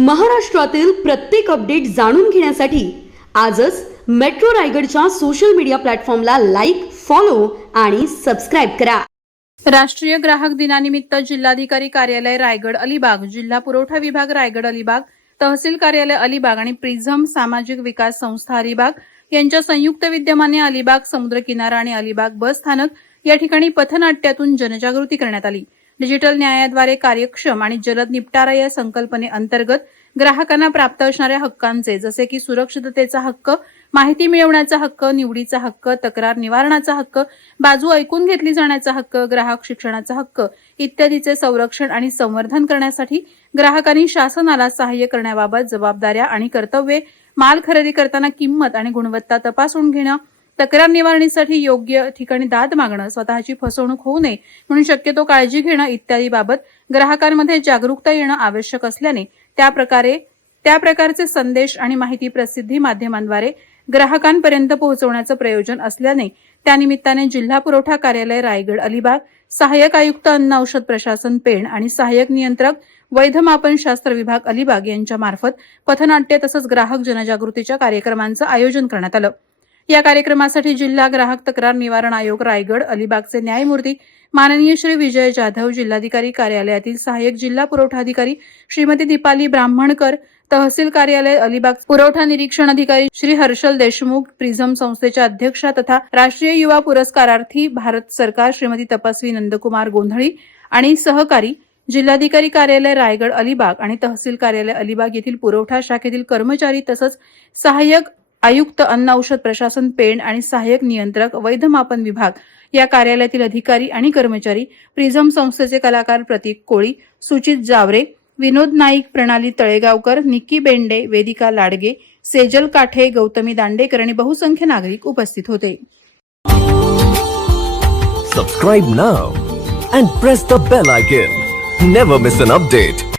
महाराष्ट्रातील प्रत्येक अपडेट जाणून घेण्यासाठी आजच मेट्रो रायगडच्या सोशल मीडिया प्लॅटफॉर्मला लाईक फॉलो आणि सबस्क्राईब करा. राष्ट्रीय ग्राहक दिनानिमित्त जिल्हाधिकारी कार्यालय रायगड अलिबाग जिल्हा पुरवठा विभाग रायगड अलिबाग तहसील कार्यालय अलिबाग आणि प्रिझम सामाजिक विकास संस्था अलिबाग यांच्या संयुक्त विद्यमाने अलिबाग समुद्र किनारा आणि अलिबाग बस स्थानक या ठिकाणी पथनाट्यातून जनजागृती करण्यात आली. डिजिटल न्यायाद्वारे कार्यक्षम आणि जलद निपटारा या संकल्पनेअंतर्गत ग्राहकांना प्राप्त असणाऱ्या हक्कांचे जसे की सुरक्षिततेचा हक्क माहिती मिळवण्याचा हक्क निवडीचा हक्क तक्रार निवारणाचा हक्क बाजू ऐकून घेतली जाण्याचा हक्क ग्राहक शिक्षणाचा हक्क इत्यादीचे संरक्षण आणि संवर्धन करण्यासाठी ग्राहकांनी शासनाला सहाय्य करण्याबाबत जबाबदाऱ्या आणि कर्तव्ये माल खरेदी करताना किंमत आणि गुणवत्ता तपासून घेणं तक्रार निवारणीसाठी योग्य ठिकाणी दाद मागणं स्वतःची फसवणूक होऊ नये म्हणून शक्यतो काळजी घेणं इत्यादी बाबत ग्राहकांमध्ये जागरूकता येणं आवश्यक असल्याने त्या प्रकारे त्या प्रकारचे संदेश आणि माहिती प्रसिद्धी माध्यमांद्वारे ग्राहकांपर्यंत पोहोचवण्याचं प्रयोजन असल्याने त्यानिमित्ताने जिल्हा पुरवठा कार्यालय रायगड अलिबाग सहाय्यक आयुक्त अन्न औषध प्रशासन पेण आणि सहाय्यक नियंत्रक वैधमापन शास्त्र विभाग अलिबाग यांच्या मार्फत पथनाट्य तसंच ग्राहक जनजागृतीच्या कार्यक्रमांचं आयोजन करण्यात आलं. या कार्यक्रमासाठी जिल्हा ग्राहक तक्रार निवारण आयोग रायगड अलिबागचे न्यायमूर्ती माननीय श्री विजय जाधव जिल्हाधिकारी कार्यालयातील सहाय्यक जिल्हा पुरवठाधिकारी श्रीमती दीपाली ब्राह्मणकर तहसील कार्यालय अलिबाग पुरवठा निरीक्षण अधिकारी श्री हर्षल देशमुख प्रिझम संस्थेच्या अध्यक्षा तथा राष्ट्रीय युवा पुरस्कारार्थी भारत सरकार श्रीमती तपस्वी नंदकुमार गोंधळी आणि सहकारी जिल्हाधिकारी कार्यालय रायगड अलिबाग आणि तहसील कार्यालय अलिबाग येथील पुरवठा शाखेतील कर्मचारी तसंच सहाय्यक आयुक्त अन्न औषध प्रशासन पेण आणि सहाय्यक नियंत्रक वैधमापन विभाग या कार्यालयातील अधिकारी आणि कर्मचारी प्रिझम संस्थेचे कलाकार प्रतीक कोळी सुचित जावरे विनोद नाईक प्रणाली तळेगावकर निक्की बेंडे वेदिका लाडगे सेजल काठे गौतमी दांडेकर आणि बहुसंख्य नागरिक उपस्थित होते. Subscribe now and press the bell icon never miss an update